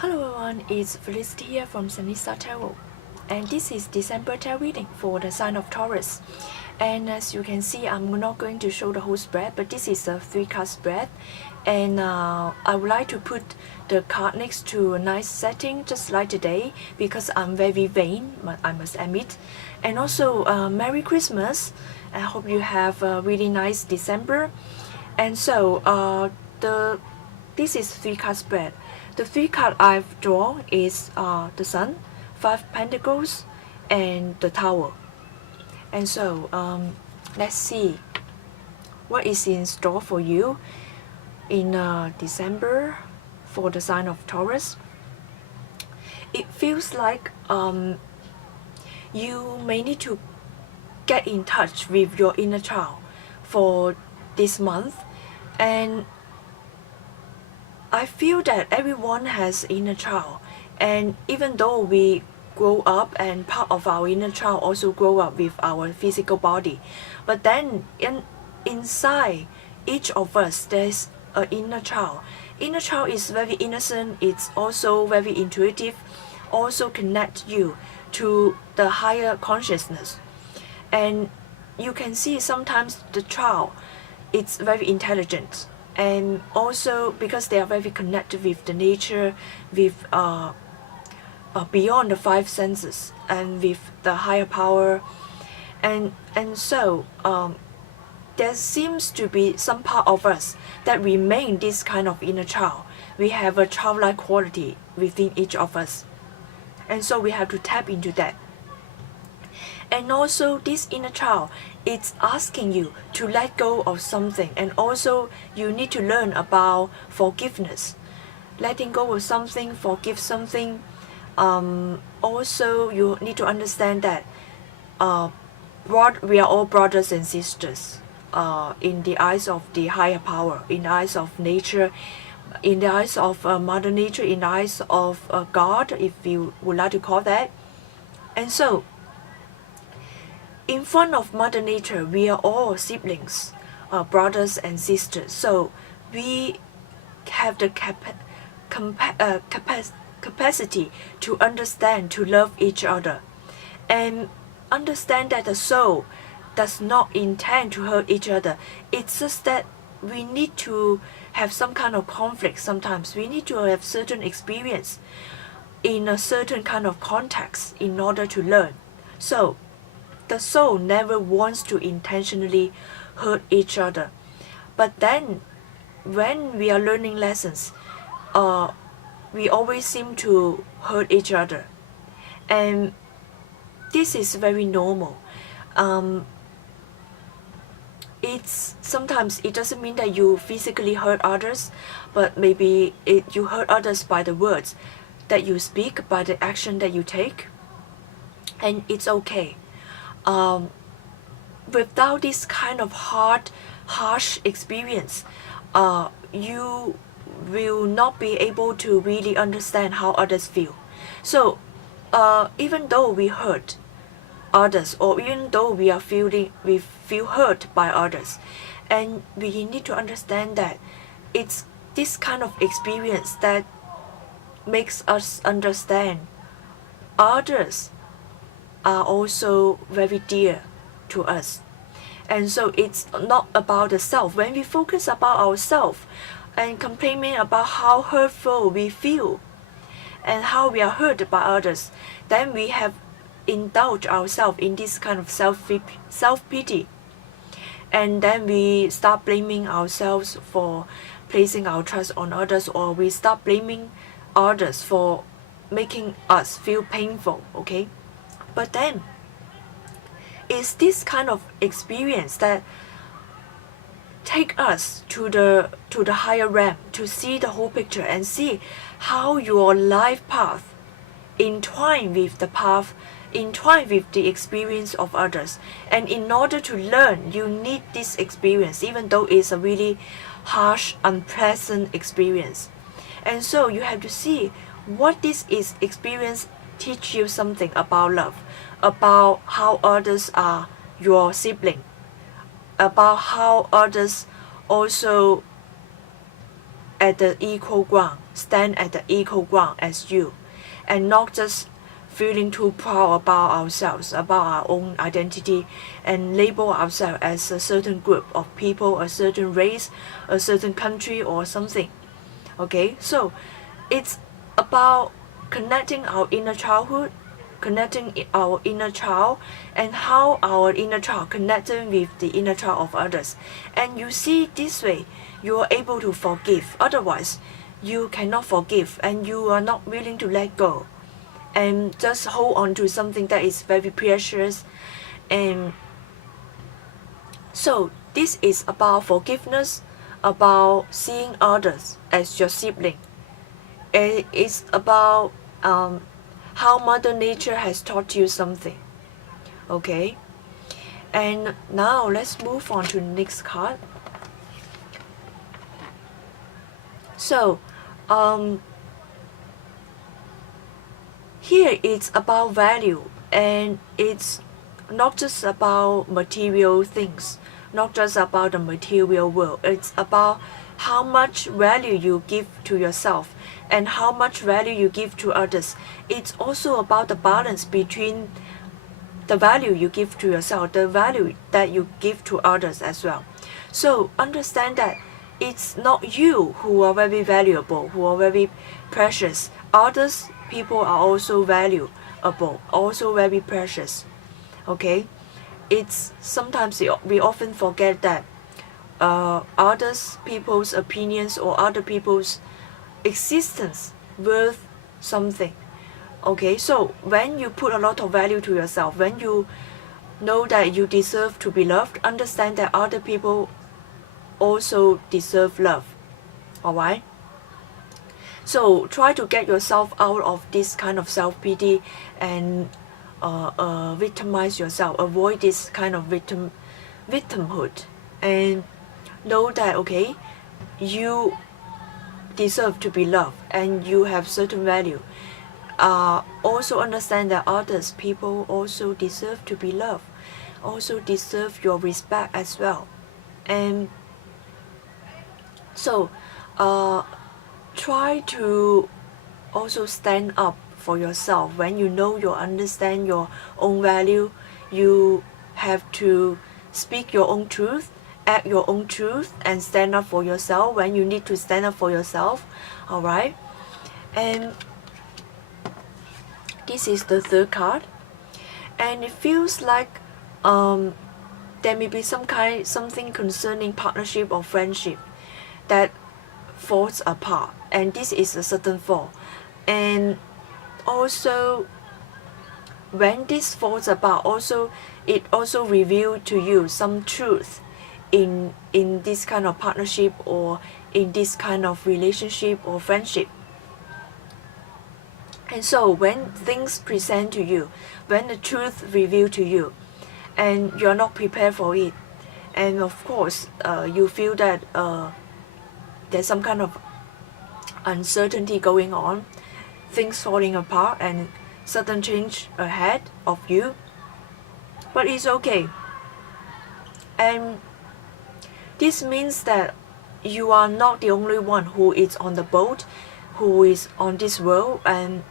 Hello everyone, it's Felicity here from Sanisa Tarot, and this is December tarot reading for the sign of Taurus. And as you can see, I'm not going to show the whole spread, but this is a 3-card spread, and I would like to put the card next to a nice setting just like today because I'm very vain, I must admit. And also Merry Christmas. I hope you have a really nice December. And so this is 3-card spread. The 3 cards I've drawn is the Sun, 5 Pentacles, and the Tower. And so let's see what is in store for you in December for the sign of Taurus. It feels like you may need to get in touch with your inner child for this month, and I feel that everyone has inner child, and even though we grow up and part of our inner child also grow up with our physical body, but then inside each of us there's an inner child. Inner child is very innocent, it's also very intuitive, also connect you to the higher consciousness. And you can see sometimes the child is very intelligent, and also because they are very connected with the nature, with beyond the 5 senses and with the higher power, and so there seems to be some part of us that remain this kind of inner child. We have a childlike quality within each of us, and so we have to tap into that. And also this inner child, it's asking you to let go of something, and also you need to learn about forgiveness. Letting go of something, forgive something. Also you need to understand that we are all brothers and sisters in the eyes of the higher power, in the eyes of nature, in the eyes of Mother Nature, in the eyes of God, if you would like to call that. And so in front of Mother Nature, we are all siblings, brothers and sisters. So we have the capacity to understand, to love each other, and understand that the soul does not intend to hurt each other. It's just that we need to have some kind of conflict sometimes. We need to have certain experience in a certain kind of context in order to learn. So the soul never wants to intentionally hurt each other. But then when we are learning lessons, we always seem to hurt each other. And this is very normal. Sometimes it doesn't mean that you physically hurt others, but maybe you hurt others by the words that you speak, by the action that you take. And it's okay. Without this kind of harsh experience, you will not be able to really understand how others feel. So even though we hurt others, or even though we feel hurt by others, and we need to understand that it's this kind of experience that makes us understand others are also very dear to us. And so it's not about the self. When we focus about ourselves and complaining about how hurtful we feel and how we are hurt by others, then we have indulged ourselves in this kind of self-pity. And then we start blaming ourselves for placing our trust on others, or we start blaming others for making us feel painful, okay? But then it's this kind of experience that take us to the higher realm, to see the whole picture and see how your life path entwine with the experience of others. And in order to learn, you need this experience, even though it's a really harsh, unpleasant experience. And so you have to see what this experience teach you something about love, about how others are your sibling, about how others also at the equal ground, stand at the equal ground as you, and not just feeling too proud about ourselves, about our own identity, and label ourselves as a certain group of people, a certain race, a certain country, or something. Okay, so it's about connecting our inner childhood, connecting our inner child, and how our inner child connecting with the inner child of others. And you see, this way you are able to forgive. Otherwise you cannot forgive, and you are not willing to let go and just hold on to something that is very precious. And so this is about forgiveness, about seeing others as your sibling. It's about how Mother Nature has taught you something. Okay, and now let's move on to the next card. So here it's about value, and it's not just about material things, not just about the material world. It's about how much value you give to yourself and how much value you give to others. It's also about the balance between the value you give to yourself, the value that you give to others as well. So understand that it's not you who are very valuable, who are very precious. Others people are also valuable, also very precious. Okay, it's sometimes we often forget that others people's opinions or other people's existence worth something. Okay, so when you put a lot of value to yourself, when you know that you deserve to be loved, understand that other people also deserve love. Alright, so try to get yourself out of this kind of self-pity and victimize yourself. Avoid this kind of victimhood, and know that okay, you deserve to be loved and you have certain value. Also understand that others people also deserve to be loved, also deserve your respect as well. And so try to also stand up for yourself. When you know you understand your own value, you have to speak your own truth, act your own truth, and stand up for yourself when you need to stand up for yourself. Alright, and this is the third card, and it feels like there may be something concerning partnership or friendship that falls apart, and this is a certain fall. And also when this falls apart, also it also reveals to you some truth in this kind of partnership or in this kind of relationship or friendship. And so when things present to you, when the truth revealed to you, and you're not prepared for it, and of course you feel that there's some kind of uncertainty going on, things falling apart, and sudden change ahead of you. But it's okay. And this means that you are not the only one who is on the boat, who is on this world, and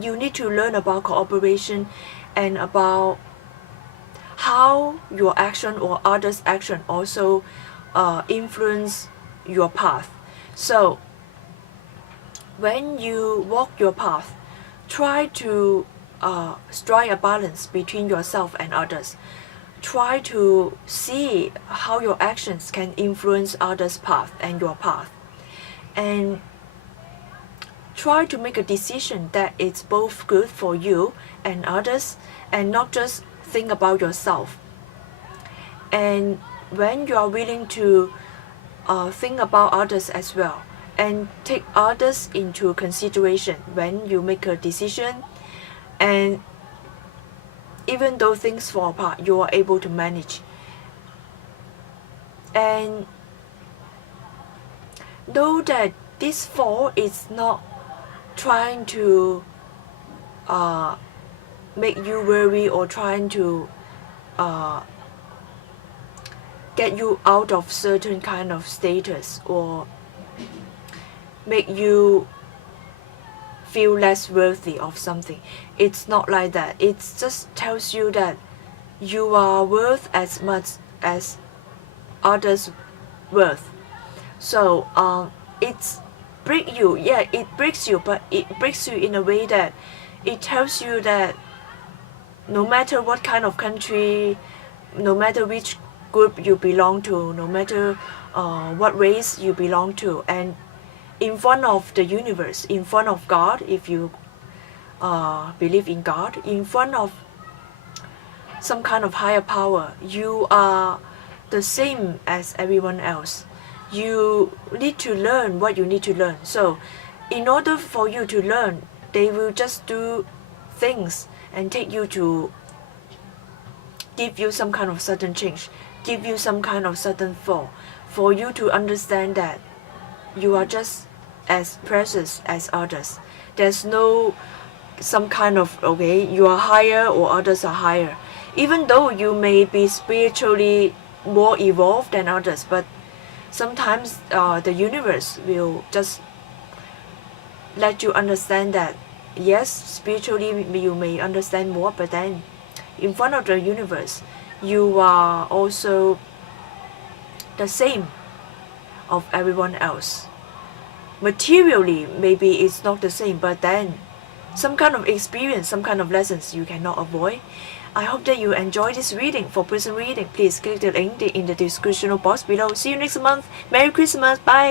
you need to learn about cooperation and about how your action or others' action also influence your path. So when you walk your path, try to strike a balance between yourself and others. Try to see how your actions can influence others' path and your path. And try to make a decision that it's both good for you and others, and not just think about yourself. And when you are willing to think about others as well, and take others into consideration when you make a decision, and even though things fall apart, you are able to manage. And know that this fall is not trying to make you worry or trying to get you out of certain kind of status, or make you feel less worthy of something. It's not like that. It just tells you that you are worth as much as others worth. So it's break you. Yeah, it breaks you, but it breaks you in a way that it tells you that no matter what kind of country, no matter which group you belong to, no matter what race you belong to, and in front of the universe, in front of God, if you believe in God, in front of some kind of higher power, you are the same as everyone else. You need to learn what you need to learn. So in order for you to learn, they will just do things and take you to give you some kind of sudden change, give you some kind of sudden fall, for you to understand that you are just as precious as others. There's no some kind of, okay, you are higher or others are higher. Even though you may be spiritually more evolved than others, but sometimes the universe will just let you understand that yes, spiritually you may understand more, but then in front of the universe you are also the same of everyone else. Materially maybe it's not the same, but then some kind of experience, some kind of lessons you cannot avoid. I hope that you enjoy this reading. For person reading, please click the link in the description box below. See you next month. Merry Christmas. Bye.